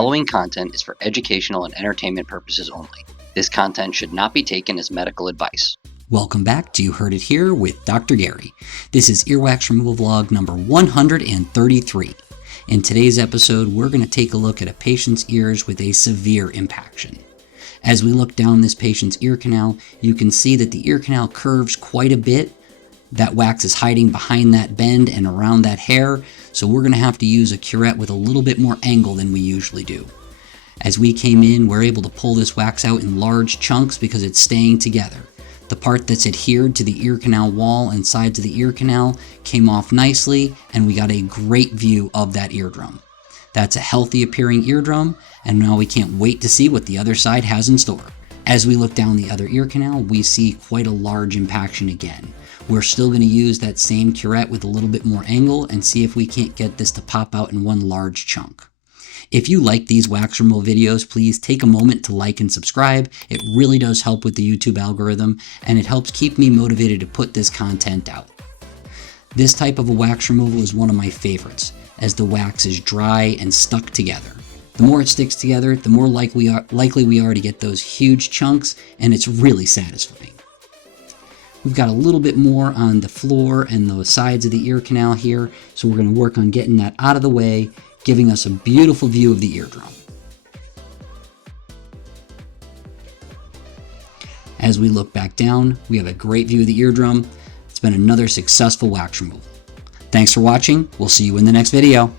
following content is for educational and entertainment purposes only. This content should not be taken as medical advice. Welcome back to You Heard It Here with Dr. Gary. This is earwax removal vlog number 133. In today's episode, we're going to take a look at a patient's ears with a severe impaction. As we look down this patient's ear canal, you can see that the ear canal curves quite a bit. That wax is hiding behind that bend and around that hair, so we're going to have to use a curette with a little bit more angle than we usually do. As we came in, we're able to pull this wax out in large chunks because it's staying together. The part that's adhered to the ear canal wall and sides of the ear canal came off nicely, and we got a great view of that eardrum. That's a healthy appearing eardrum, and now we can't wait to see what the other side has in store. As we look down the other ear canal, we see quite a large impaction again. We're still going to use that same curette with a little bit more angle and see if we can't get this to pop out in one large chunk. If you like these wax removal videos, please take a moment to like and subscribe. It really does help with the YouTube algorithm, and it helps keep me motivated to put this content out. This type of a wax removal is one of my favorites, as the wax is dry and stuck together. The more it sticks together, the more likely we are to get those huge chunks, and it's really satisfying. We've got a little bit more on the floor and the sides of the ear canal here, so we're going to work on getting that out of the way, giving us a beautiful view of the eardrum. As we look back down, we have a great view of the eardrum. It's been another successful wax removal. Thanks for watching. We'll see you in the next video.